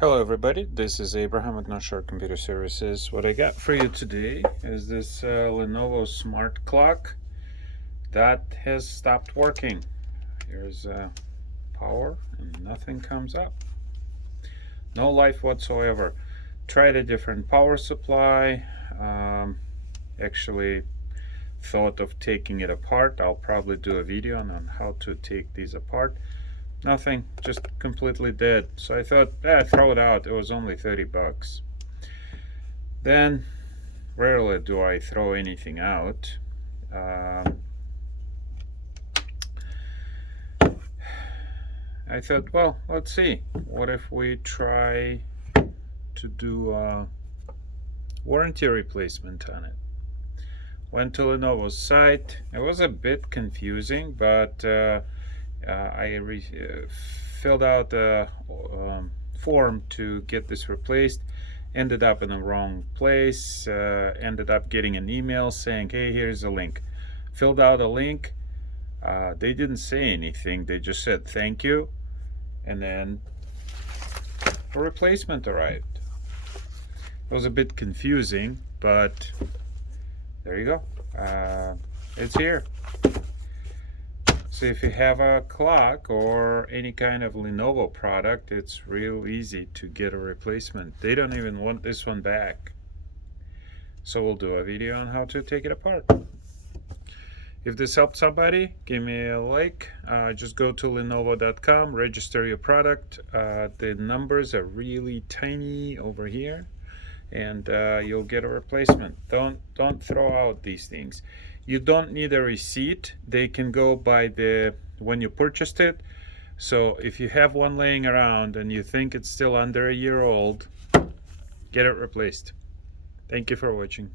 Hello everybody, this is Abraham at North Shore Computer Services. What I got for you today is this Lenovo smart clock that has stopped working. Here's power and nothing comes up. No life whatsoever. Tried a different power supply. Actually thought of taking it apart. I'll probably do a video on how to take these apart. Nothing, just completely dead. So I thought, throw it out. It was only 30 bucks. Then, rarely do I throw anything out. I thought, well, let's see. What if we try to do a warranty replacement on it? Went to Lenovo's site. It was a bit confusing, but I filled out a form to get this replaced. Ended up in the wrong place. Ended up getting an email saying, hey, here's a link. Filled out a link. They didn't say anything. They just said thank you. And then a replacement arrived. It was a bit confusing, but there you go. It's here. So if you have a clock or any kind of Lenovo product, it's real easy to get a replacement. They don't even want this one back. So we'll do a video on how to take it apart. If this helped somebody, give me a like. Just go to lenovo.com, register your product. The numbers are really tiny over here, and you'll get a replacement. Don't throw out these things. You don't need a receipt. They can go by the when you purchased it. So if you have one laying around and you think it's still under a year old, get it replaced. Thank you for watching.